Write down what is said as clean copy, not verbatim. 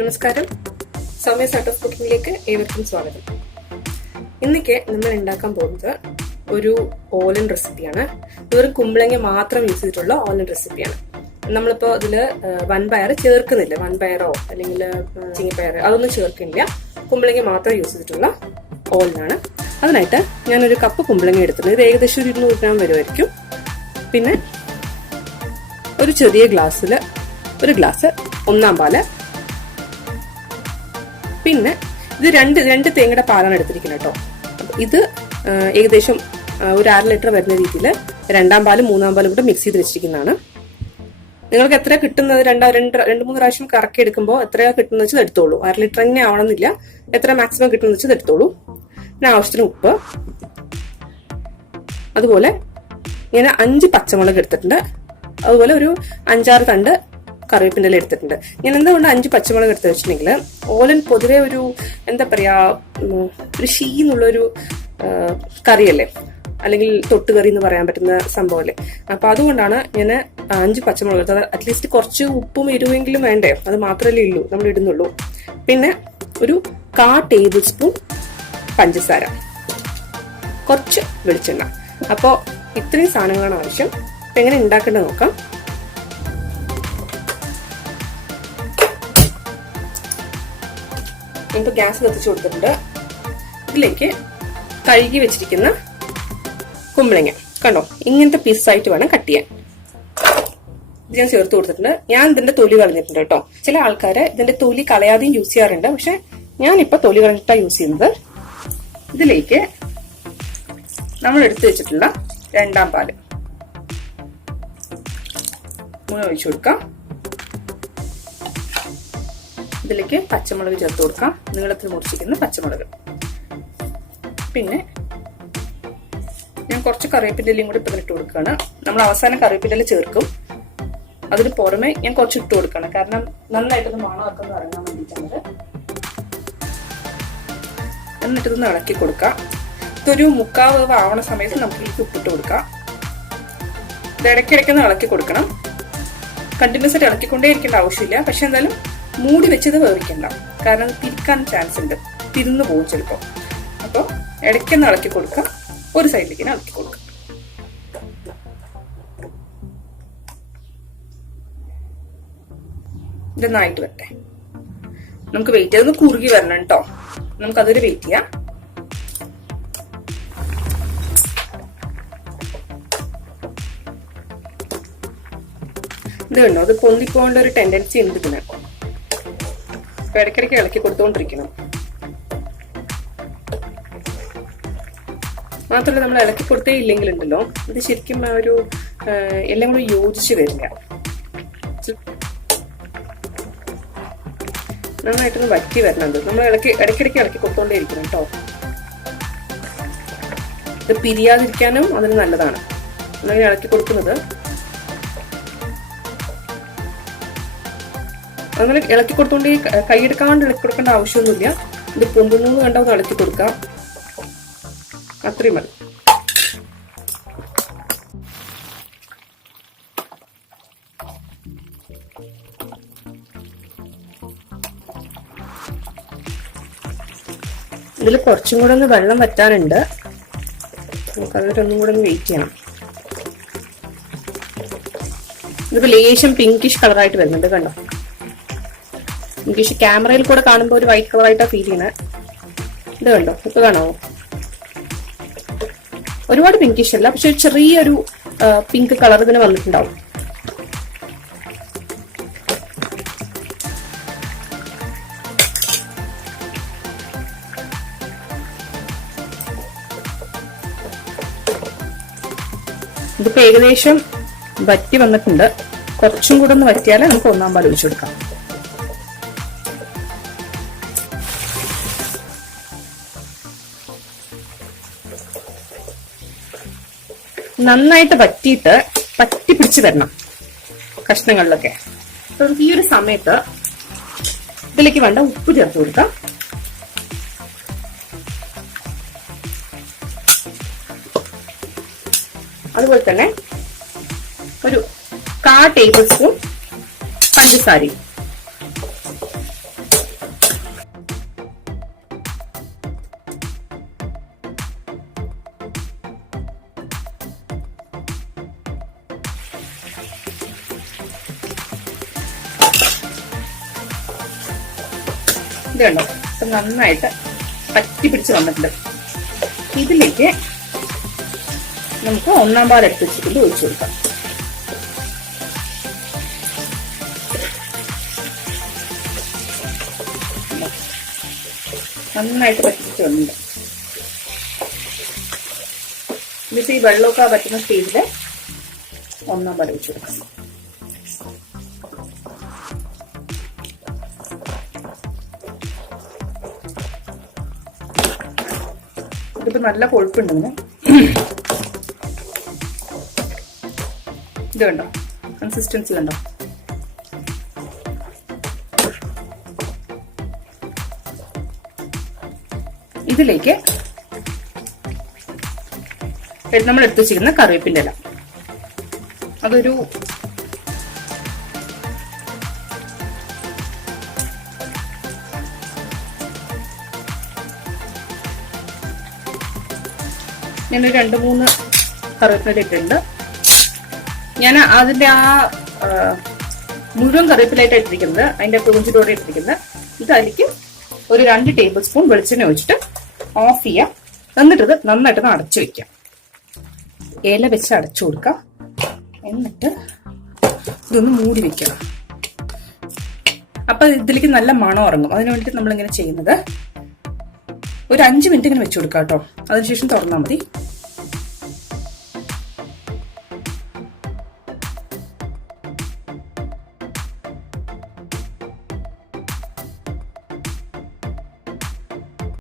നമസ്കാരം, Soumya art of കുക്കിംഗിലേക്ക് ഏവർക്കും സ്വാഗതം. ഇന്നേക്ക് നമ്മൾ ഉണ്ടാക്കാൻ പോകുന്നത് ഒരു ഓലൻ റെസിപ്പിയാണ്. ഇതൊരു കുമ്പളങ്ങ മാത്രം യൂസ് ചെയ്തിട്ടുള്ള ഓലൻ റെസിപ്പിയാണ്. നമ്മളിപ്പോൾ ഇതില് വൻപയർ ചേർക്കുന്നില്ല, വൻപയറോ അല്ലെങ്കിൽ ചിങ്ങിപ്പയർ അതൊന്നും ചേർക്കുന്നില്ല. കുമ്പളങ്ങ മാത്രം യൂസ് ചെയ്തിട്ടുള്ള ഓലനാണ്. അതിനായിട്ട് ഞാനൊരു കപ്പ് കുമ്പളങ്ങ എടുത്തിട്ടുണ്ട്. ഇത് ഏകദേശം ഒരു 200 ഗ്രാം വരുമായിരിക്കും. പിന്നെ ഒരു ചെറിയ ഗ്ലാസ്സിൽ ഒരു ഗ്ലാസ് ഒന്നാം പാല്, പിന്നെ ഇത് രണ്ട് തേങ്ങയുടെ പാലാണ് എടുത്തിരിക്കുന്നത് കേട്ടോ. ഇത് ഏകദേശം ഒരു 1/2 ലിറ്റർ വരുന്ന രീതിയിൽ രണ്ടാം പാലും മൂന്നാം പാലും കൂടെ മിക്സ് ചെയ്ത് വെച്ചിരിക്കുന്നതാണ്. നിങ്ങൾക്ക് എത്ര കിട്ടുന്നത് രണ്ട് മൂന്ന് പ്രാവശ്യം കറക്കി എടുക്കുമ്പോൾ എത്രയാ കിട്ടുന്നത് വെച്ചാൽ എടുത്തോളൂ. 1/2 ലിറ്റർ തന്നെ ആവണമെന്നില്ല, എത്ര മാക്സിമം കിട്ടുന്നത് വെച്ചാൽ എടുത്തോളൂ. പിന്നെ ആവശ്യത്തിന് ഉപ്പ്, അതുപോലെ ഞാൻ 5 പച്ചമുളക് എടുത്തിട്ടുണ്ട്. അതുപോലെ ഒരു 5-6 തണ്ട് കറിവേപ്പിൻ്റെ ഇല എടുത്തിട്ടുണ്ട്. ഞാൻ എന്തുകൊണ്ട് 5 പച്ചമുളക് എടുത്ത് വെച്ചിട്ടുണ്ടെങ്കിൽ ഓലൻ പൊതുവെ ഒരു എന്താ പറയാ ഒരു ഷീന്നുള്ളൊരു കറിയല്ലേ, അല്ലെങ്കിൽ തൊട്ടുകറി എന്ന് പറയാൻ പറ്റുന്ന സംഭവമല്ലേ. അപ്പൊ അതുകൊണ്ടാണ് ഞാൻ 5 പച്ചമുളക് എടുത്തത്. അറ്റ്ലീസ്റ്റ് കുറച്ച് ഉപ്പും എരിവെങ്കിലും വേണ്ടേ, അത് മാത്രമല്ലേ ഉള്ളൂ നമ്മൾ ഇടുന്നുള്ളൂ. പിന്നെ ഒരു 1/4 ടേബിൾ സ്പൂൺ പഞ്ചസാര, കുറച്ച് വെളിച്ചെണ്ണ. അപ്പോൾ ഇത്രയും സാധനങ്ങളാണ് ആവശ്യം. അപ്പൊ എങ്ങനെ ഉണ്ടാക്കേണ്ടത് നോക്കാം. നമുക്ക് ഗ്യാസ് കത്തിച്ചു കൊടുത്തിട്ടുണ്ട്. ഇതിലേക്ക് കഴുകി വെച്ചിരിക്കുന്ന കുമ്പളങ്ങ കണ്ടോ, ഇങ്ങനത്തെ പീസായിട്ട് വേണം കട്ട് ചെയ്യാൻ. ഇത് ഞാൻ ചേർത്ത് കൊടുത്തിട്ടുണ്ട്. ഞാൻ ഇതിന്റെ തൊലി കളഞ്ഞിട്ടുണ്ട് കേട്ടോ. ചില ആൾക്കാര് ഇതിന്റെ തൊലി കളയാതെയും യൂസ് ചെയ്യാറുണ്ട്, പക്ഷെ ഞാനിപ്പോ തൊലി കളഞ്ഞിട്ടാണ് യൂസ് ചെയ്യുന്നത്. ഇതിലേക്ക് നമ്മൾ എടുത്തു വെച്ചിട്ടുള്ള രണ്ടാം പാല് ഒഴിച്ചു കൊടുക്കാം. ഇതിലേക്ക് പച്ചമുളക് ചേർത്ത് കൊടുക്കാം, നീളത്തിൽ മുറിച്ചിരിക്കുന്ന പച്ചമുളക്. പിന്നെ ഞാൻ കുറച്ച് കറിവേപ്പിൻ്റെ ഇലയും കൂടി ഇപ്പം ഇട്ട് കൊടുക്കുകയാണ്. നമ്മൾ അവസാനം കറിവേപ്പിൻ്റെ ഇല ചേർക്കും, അതിന് പുറമെ ഞാൻ കുറച്ച് ഇട്ട് കൊടുക്കണം, കാരണം നന്നായിട്ടൊന്ന് മണമൊക്കെ ഇറങ്ങാൻ വേണ്ടിയിട്ടാണ്. എന്നിട്ടൊന്ന് ഇളക്കി കൊടുക്കാം. ഇതൊരു 1/4 വേവ് ആവണ സമയത്ത് നമുക്ക് ഇതിലേക്ക് ഉപ്പിട്ട് കൊടുക്കാം. ഇത് ഇടയ്ക്കിടയ്ക്കൊന്ന് ഇളക്കി കൊടുക്കണം. കണ്ടിന്യൂസ് ആയിട്ട് ഇളക്കിക്കൊണ്ടേ ഇരിക്കേണ്ട ആവശ്യമില്ല, പക്ഷെ എന്തായാലും മൂടി വെച്ചത് വേവിക്കണ്ട, കാരണം തിരിക്കാൻ ചാൻസ് ഉണ്ട്, തിരിഞ്ഞു പോകും ചിലപ്പോൾ. അപ്പോൾ ഇടയ്ക്കൊന്ന് ഇളക്കി കൊടുക്കാം, ഒരു സൈഡിലേക്ക് ഇളക്കി കൊടുക്കാം. ഇതൊന്നായിട്ട് വരട്ടെ. നമുക്ക് വെയിറ്റ് ചെയ്തൊന്ന് കുറുകി വരണം കേട്ടോ. നമുക്കതൊരു വെയിറ്റ് ചെയ്യാം. ഇത് കണ്ടോ, അത് പൊന്തിപ്പോകേണ്ട ഒരു ടെൻഡൻസി ഉണ്ട് ഇതിന്. ഇടയ്ക്കിടയ്ക്ക് ഇളക്കി കൊടുത്തുകൊണ്ടിരിക്കണം. മാത്രമല്ല, നമ്മൾ ഇളക്കി കൊടുത്തേ ഇല്ലെങ്കിലുണ്ടല്ലോ ഇത് ശരിക്കും ഒരു എല്ലാം കൂടി യോജിച്ച് വരില്ല. നന്നായിട്ടൊന്ന് വറ്റി വരണം. നമ്മൾ ഇടയ്ക്കിടയ്ക്ക് ഇളക്കി കൊടുത്തോണ്ടേ ഇരിക്കണം കേട്ടോ. ഇത് പിരിയാതിരിക്കാനും അതിന് നല്ലതാണ് അങ്ങനെ ഇളക്കി കൊടുക്കുന്നത്. അങ്ങനെ ഇളക്കി കൊടുത്തോണ്ട് കൈയെടുക്കാണ്ട് ഇളക്കി കൊടുക്കേണ്ട ആവശ്യമൊന്നുമില്ല. ഇത് പൊന്തുന്നു കണ്ടാൽ ഒന്ന് ഇളക്കി കൊടുക്കാം, അത്രയും മതി. ഇതിൽ കുറച്ചും കൂടെ ഒന്ന് വെള്ളം വറ്റാനുണ്ട്. നമുക്ക് അതിലൊന്നും കൂടെ ഒന്ന് വെയിറ്റ് ചെയ്യണം. ഇതിപ്പോ ലേശം പിങ്കിഷ് കളറായിട്ട് വരുന്നുണ്ട് കണ്ടോ. ഇംഗ്ലീഷ് ക്യാമറയിൽ കൂടെ കാണുമ്പോൾ ഒരു വൈറ്റ് കളറായിട്ടാണ് ഫീൽ ചെയ്യുന്നത്. ഇത് കണ്ടോ, ഇപ്പൊ കാണാവോ? ഒരുപാട് പിങ്കിഷ് അല്ല, പക്ഷെ ചെറിയൊരു പിങ്ക് കളർ ഇതിന് വന്നിട്ടുണ്ടാവും. ഇതിപ്പോ ഏകദേശം വറ്റി വന്നിട്ടുണ്ട്. കുറച്ചും കൂടെ ഒന്ന് വറ്റിയാലേ നമുക്ക് ഒന്നാം പാൽ ഒഴിച്ചു കൊടുക്കാം. നന്നായിട്ട് വറ്റിയിട്ട് പറ്റി പിടിച്ച് വരണം കഷ്ണങ്ങളിലൊക്കെ. ഈ ഒരു സമയത്ത് ഇതിലേക്ക് വേണ്ട ഉപ്പ് ചേർത്ത് കൊടുക്കാം. അതുപോലെ തന്നെ ഒരു 1/4 ടേബിൾ സ്പൂൺ പഞ്ചസാരയും ഇത് കണ്ടോ, ഇപ്പൊ നന്നായിട്ട് പറ്റി പിടിച്ച് വന്നിട്ടുണ്ട്. ഇതിലേക്ക് നമുക്ക് ഒന്നാം പാൽ എടുത്ത് വെച്ചിട്ട് ഒഴിച്ചു കൊടുക്കാം. നന്നായിട്ട് പറ്റിച്ച് വന്നിട്ടുണ്ട്. എന്നിട്ട് ഈ വെള്ളമൊക്കെ പറ്റുന്ന സ്റ്റേജില് ഒന്നാം പാൽ ഒഴിച്ചു കൊടുക്കാം. ഇതിപ്പോ നല്ല കൊഴുപ്പുണ്ടെന്ന്. ഇത് കണ്ടോ, കൺസിസ്റ്റൻസി കണ്ടോ. ഇതിലേക്ക് നമ്മൾ എടുത്തു വെച്ചിരിക്കുന്ന കറിവേപ്പിന്റെ ഇല, അതൊരു ഞാനൊരു 2-3 കറിവേപ്പില ഇട്ടിട്ടുണ്ട്. ഞാൻ അതിന്റെ ആ മുഴുവൻ കറിവേപ്പിലായിട്ട് ഇട്ടിരിക്കുന്നത്, അതിന്റെ കുഞ്ചിലൂടെ ഇട്ടിരിക്കുന്നത്. ഇത് അതിലേക്ക് ഒരു 2 ടേബിൾ സ്പൂൺ വെളിച്ചെണ്ണ ഒഴിച്ചിട്ട് ഓഫ് ചെയ്യാം. എന്നിട്ട് നന്നായിട്ട് അടച്ചു വെക്കാം. ഇല വെച്ച് അടച്ചു കൊടുക്കാം. എന്നിട്ട് ഇതൊന്ന് മൂടി വെക്കണം. അപ്പൊ ഇതിലേക്ക് നല്ല മണം ഇറങ്ങും. അതിനു വേണ്ടിയിട്ട് നമ്മളിങ്ങനെ ചെയ്യുന്നത് ഒരു 5 മിനിറ്റ് ഇങ്ങനെ വെച്ചു കൊടുക്കാം കേട്ടോ. അതിനുശേഷം തുറന്നാൽ മതി.